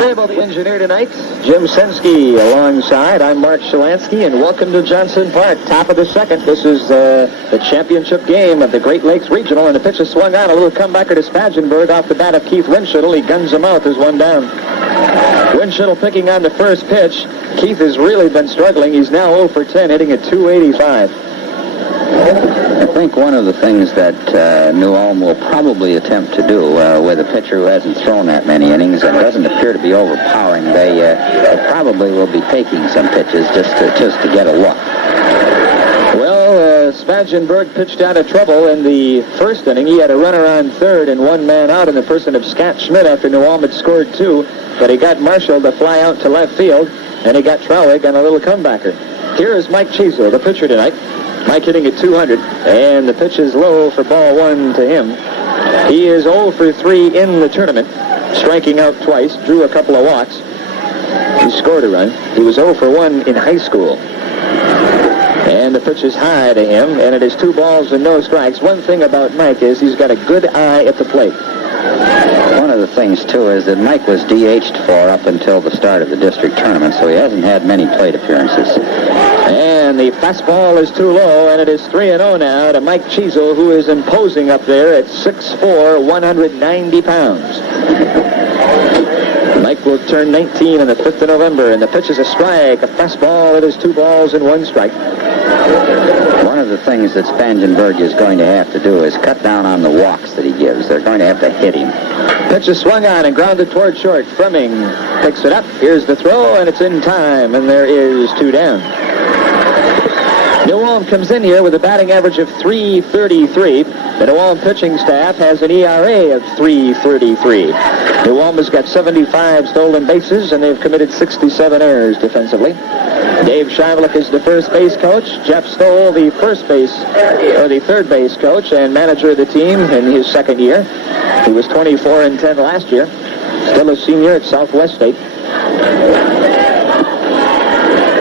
Able the engineer tonight, Jim Sensky alongside. I'm Mark Shalansky, and welcome to Johnson Park. Top of the second. This is the championship game of the Great Lakes Regional, and the pitch is swung on. A little comebacker to Spagenberg off the bat of Keith Winchittle. He guns him out. There's one down. Winchittle picking on the first pitch. Keith has really been struggling. He's now 0 for 10, hitting at 285. I think one of the things that New Ulm will probably attempt to do with a pitcher who hasn't thrown that many innings and doesn't appear to be overpowering, they probably will be taking some pitches just to get a look. Well, Spagenberg pitched out of trouble in the first inning. He had a runner on third and one man out in the person of Scott Schmidt after New Ulm had scored 2, but he got Marshall to fly out to left field, and he got Trauig on a little comebacker. Here is Mike Cheezel, the pitcher tonight. Mike hitting at 200, and the pitch is low for ball 1 to him. He is 0 for 3 in the tournament, striking out twice, drew a couple of walks. He scored a run. He was 0 for 1 in high school. And the pitch is high to him, and it is 2 balls and no strikes. One thing about Mike is he's got a good eye at the plate. One of the things, too, is that Mike was DH'd for up until the start of the district tournament, so he hasn't had many plate appearances. And the fastball is too low, and it is 3-0 now to Mike Cheezel, who is imposing up there at 6'4", 190 pounds. Mike will turn 19 on the 5th of November, and the pitch is a strike, a fastball. It is 2 balls and 1 strike. One of the things that Spagenberg is going to have to do is cut down on the walks that he gives. They're going to have to hit him. Pitch is swung on and grounded toward short. Fremming picks it up. Here's the throw, and it's in time, and there is 2 down. New Ulm comes in here with a batting average of .333. The New Ulm pitching staff has an ERA of .333. New Ulm has got 75 stolen bases, and they've committed 67 errors defensively. Dave Shivlik is the first base coach. Jeff Stoll, the third base coach and manager of the team in his second year. He was 24-10 last year. Still a senior at Southwest State.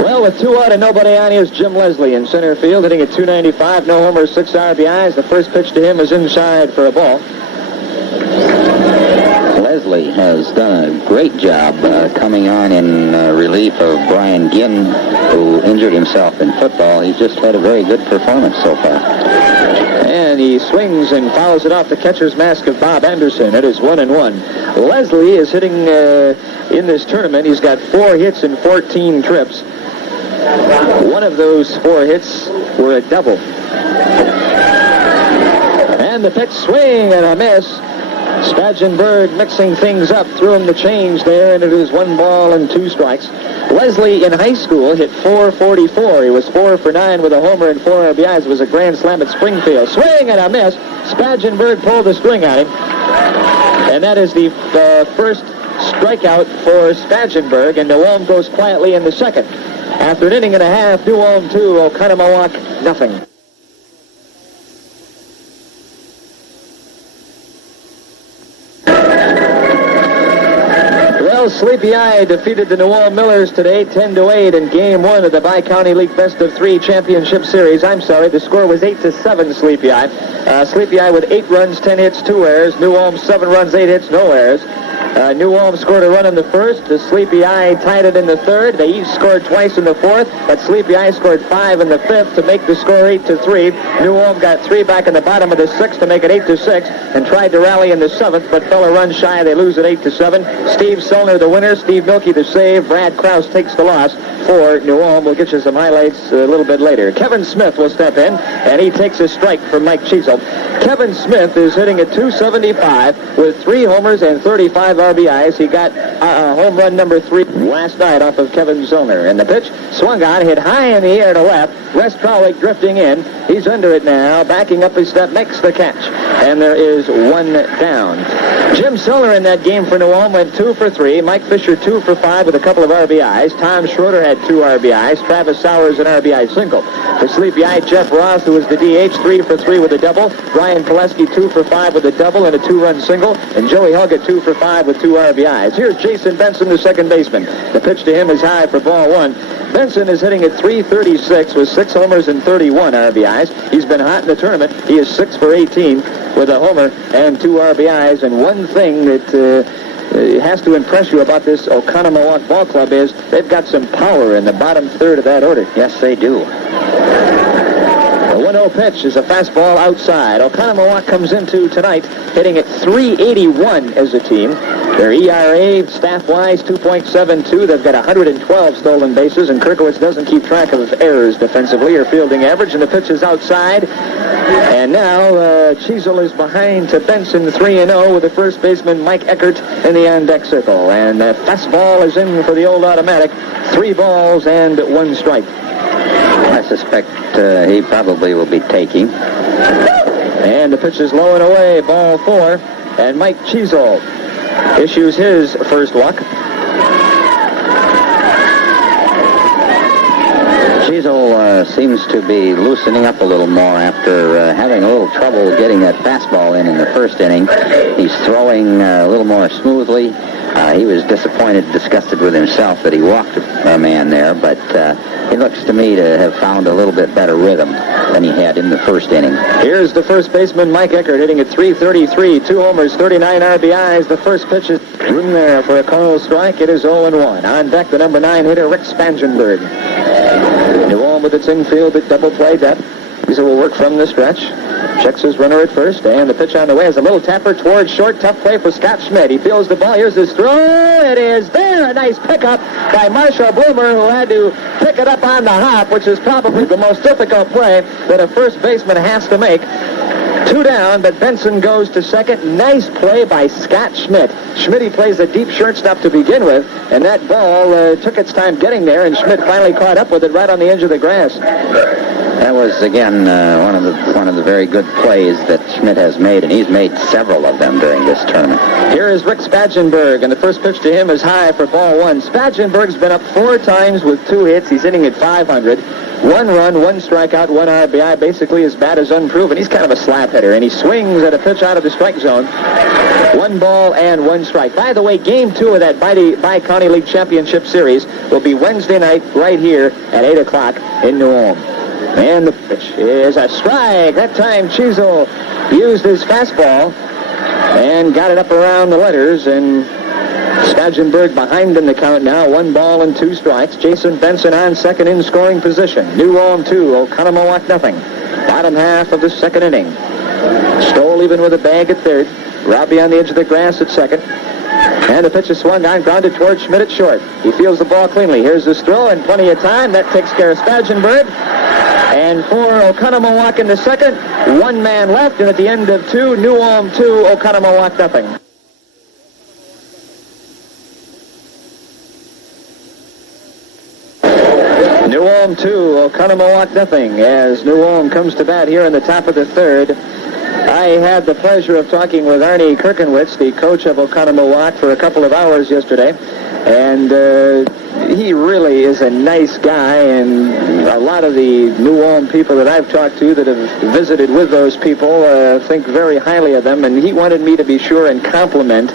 Well, with 2 out and nobody on, here's Jim Leslie in center field, hitting at 295. No homers, 6 RBIs. The first pitch to him is inside for a ball. Leslie has done a great job coming on in relief of Brian Ginn, who injured himself in football. He's just had a very good performance so far. And he swings and fouls it off the catcher's mask of Bob Anderson. It is 1-1. Leslie is hitting in this tournament. He's got 4 hits and 14 trips. One of those 4 hits were a double. And the pitch, swing and a miss. Spagenberg mixing things up, threw him the change there, and it is 1 ball and 2 strikes. Leslie in high school hit .444. He was 4 for 9 with a homer and 4 RBIs. It was a grand slam at Springfield. Swing and a miss. Spagenberg pulled the string on him. And that is the first strikeout for Spagenberg, and New Ulm goes quietly in the second. After an inning and a half, New Ulm 2, Oconomowoc nothing. Well, Sleepy Eye defeated the New Ulm Millers today 10-8 in Game 1 of the Bi-County League Best of 3 Championship Series. I'm sorry, the score was 8-7 Sleepy Eye. Sleepy Eye with 8 runs, 10 hits, 2 errors. New Ulm 7 runs, 8 hits, no errors. New Ulm scored a run in the first. The Sleepy Eye tied it in the third. They each scored twice in the fourth, but Sleepy Eye scored 5 in the fifth to make the score 8-3. New Ulm got 3 back in the bottom of the sixth to make it 8-6, and tried to rally in the seventh, but fell a run shy. They lose at 8-7. Steve Selner the winner. Steve Milkey the save. Brad Krause takes the loss for New Ulm. We'll get you some highlights a little bit later. Kevin Smith will step in, and he takes a strike from Mike Cheezel. Kevin Smith is hitting at .275 with 3 homers and 35 RBIs. He got home run number 3 last night off of Kevin Zollner. And the pitch swung on, hit high in the air to left. Wes Trauig drifting in. He's under it now, backing up his step, makes the catch. And there is 1 down. Jim Zollner in that game for New Ulm went 2 for 3. Mike Fisher 2 for 5 with a couple of RBIs. Tom Schroeder had 2 RBIs. Travis Sowers an RBI single. For Sleepy Eye, Jeff Ross, who was the DH, 3 for 3 with a double. Brian Pileski 2 for 5 with a double and a 2-run single. And Joey Huggett 2 for 5 with 2 RBIs. Here's Jason Benson, the second baseman. The pitch to him is high for ball 1. Benson is hitting at .336 with 6 homers and 31 RBIs. He's been hot in the tournament. He is 6 for 18 with a homer and 2 RBIs. And one thing that has to impress you about this Oconomowoc Ball Club is they've got some power in the bottom third of that order. Yes, they do. The 1-0 pitch is a fastball outside. Oconomowoc comes into tonight hitting at .381 as a team. Their ERA, staff-wise, 2.72. They've got 112 stolen bases, and Kirkowitz doesn't keep track of errors defensively or fielding average, and the pitch is outside. And now Cheezel is behind to Benson, 3-0, with the first baseman Mike Eckert in the on-deck circle. And the fastball is in for the old automatic. 3 balls and 1 strike. I suspect he probably will be taking. And the pitch is low and away, ball 4. And Mike Cheezel issues his first walk. Cheezel seems to be loosening up a little more after having a little trouble getting that fastball in the first inning. He's throwing a little more smoothly. He was disappointed, disgusted with himself that he walked a man there, but he looks to me to have found a little bit better rhythm than he had in the first inning. Here's the first baseman, Mike Eckert, hitting at .333, 2 homers, 39 RBIs. The first pitch is in there for a call strike. It is 0-1. On deck, the number 9 hitter, Rick Spangenberg. New Ulm with its infield at double play depth. Weasel will work from the stretch. Checks his runner at first, and the pitch on the way is a little tapper towards short. Tough play for Scott Schmidt. He feels the ball. Here's his throw. It is there. A nice pickup by Marshall Bloomer, who had to pick it up on the hop, which is probably the most difficult play that a first baseman has to make. 2 down, but Benson goes to second. Nice play by Scott Schmidt. Schmidt plays a deep shortstop to begin with, and that ball took its time getting there, and Schmidt finally caught up with it right on the edge of the grass. That was, again, one of the very good plays that Schmidt has made, and he's made several of them during this tournament. Here is Rick Spangenberg, and the first pitch to him is high for ball 1. Spangenberg's been up 4 times with 2 hits. He's hitting at .500. 1 run, 1 strikeout, 1 RBI, basically as bad as unproven. He's kind of a slap hitter, and he swings at a pitch out of the strike zone. 1 ball and 1 strike. By the way, Game 2 of that Bi-County League Championship Series will be Wednesday night right here at 8 o'clock in New Ulm. And the pitch is a strike. That time Cheezel used his fastball and got it up around the letters, and Spangenberg behind in the count now. 1 ball and 2 strikes. Jason Benson on second in scoring position. New Ulm 2, Oconomowoc nothing. Bottom half of the second inning. Stoll even with a bag at third. Robbie on the edge of the grass at second. And the pitch is swung on, grounded towards Schmidt at short. He fields the ball cleanly. Here's this throw, and plenty of time. That takes care of Spangenberg. And for Oconomowoc in the second, 1 man left, and at the end of 2, New Ulm 2, Oconomowoc nothing. New Ulm 2, Oconomowoc nothing, as New Ulm comes to bat here in the top of the third. I had the pleasure of talking with Arnie Kirkenwitz, the coach of Oconomowoc, for a couple of hours yesterday, and he really is a nice guy, and a lot of the New Ulm people that I've talked to that have visited with those people think very highly of them, and he wanted me to be sure and compliment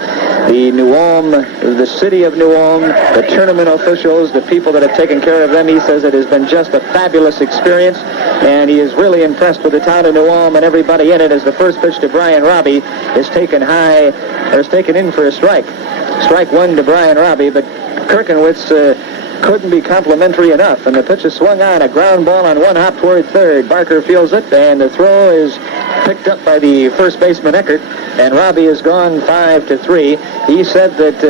the New Ulm, the city of New Ulm, the tournament officials, the people that have taken care of them. He says it has been just a fabulous experience, and he is really impressed with the town of New Ulm and everybody in it, as the first pitch to Brian Robbie is taken in for a strike. Strike 1 to Brian Robbie, but Kirkenwitz couldn't be complimentary enough, and the pitch is swung on, a ground ball on 1 hop toward third. Barker fields it, and the throw is picked up by the first baseman Eckert, and Robbie is gone 5-3. He said that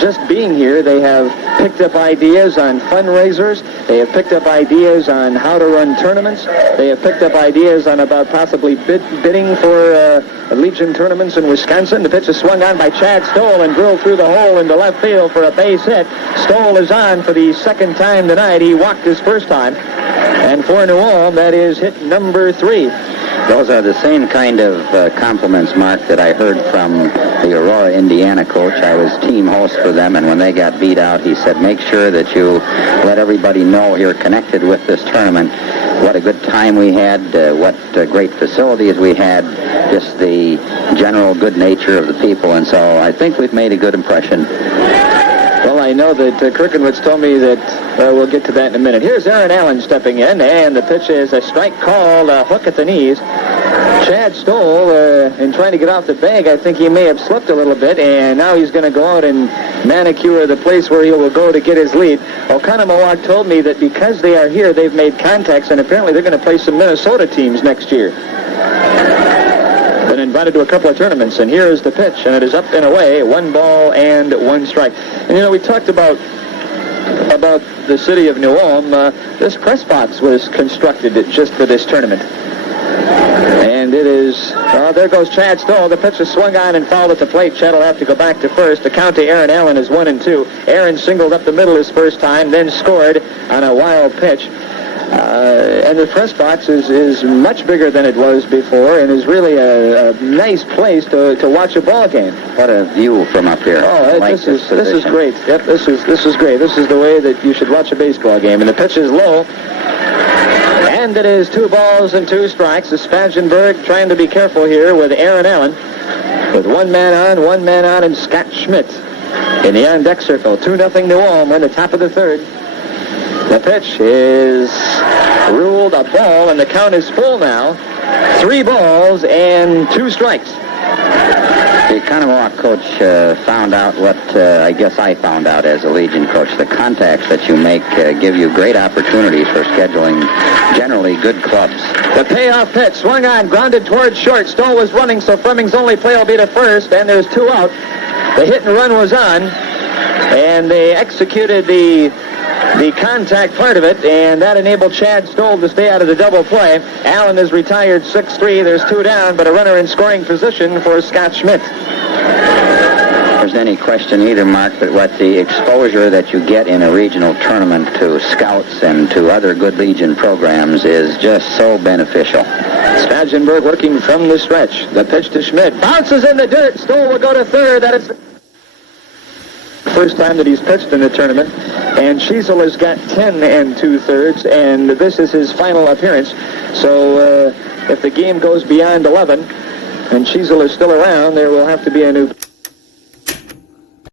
just being here, they have picked up ideas on fundraisers. They have picked up ideas on how to run tournaments. They have picked up ideas on about possibly bidding for Legion tournaments in Wisconsin. The pitch is swung on by Chad Stoll and drilled through the hole into left field for a base hit. Stoll is on for the second time tonight. He walked his first time. And for New Ulm, that is hit number 3. Those are the same kind of compliments, Mark, that I heard from the Aurora, Indiana coach. I was team host for them, and when they got beat out, he said, make sure that you let everybody know you're connected with this tournament. What a good time we had, what great facilities we had, just the general good nature of the people, and so I think we've made a good impression. Well, I know that Kirkenwitz told me that we'll get to that in a minute. Here's Aaron Allen stepping in, and the pitch is a strike called, a hook at the knees. Chad Stoll, in trying to get off the bag, I think he may have slipped a little bit, and now he's going to go out and manicure the place where he will go to get his lead. Oconomowoc told me that because they are here, they've made contacts, and apparently they're going to play some Minnesota teams next year. Been invited to a couple of tournaments, and here is the pitch, and it is up and away, 1 ball and 1 strike. And, we talked about the city of New Ulm. This press box was constructed just for this tournament. And it is, there goes Chad Stoll. The pitch is swung on and fouled at the plate. Chad will have to go back to first. The count to Aaron Allen is 1-2. Aaron singled up the middle his first time, then scored on a wild pitch. And the press box is much bigger than it was before, and is really a nice place to watch a ball game. What a view from up here. Oh, this is great. Yep, this is great. This is the way that you should watch a baseball game. And the pitch is low. And it is 2 balls and 2 strikes. Spangenberg trying to be careful here with Aaron Allen. With 1 man on, and Scott Schmidt in the on-deck circle. 2-0 New Ulm. We're in the top of the 3rd. The pitch is ruled a ball, and the count is full now. 3 balls and 2 strikes. The Oconomowoc coach found out what I guess I found out as a Legion coach. The contacts that you make give you great opportunities for scheduling generally good clubs. The payoff pitch swung on, grounded towards short. Stoll was running, so Fleming's only play will be to first, and there's 2 out. The hit and run was on, and they executed the contact part of it, and that enabled Chad Stoll to stay out of the double play. Allen is retired 6-3. There's 2 down, but a runner in scoring position for Scott Schmidt. There's any question either, Mark, but what the exposure that you get in a regional tournament to scouts and to other good Legion programs is just so beneficial. Spangenberg working from the stretch. The pitch to Schmidt. Bounces in the dirt. Stoll will go to third. That is the first time that he's pitched in the tournament. And Schiesel has got 10 2/3, and this is his final appearance. So if the game goes beyond 11 and Schiesel is still around, there will have to be a new...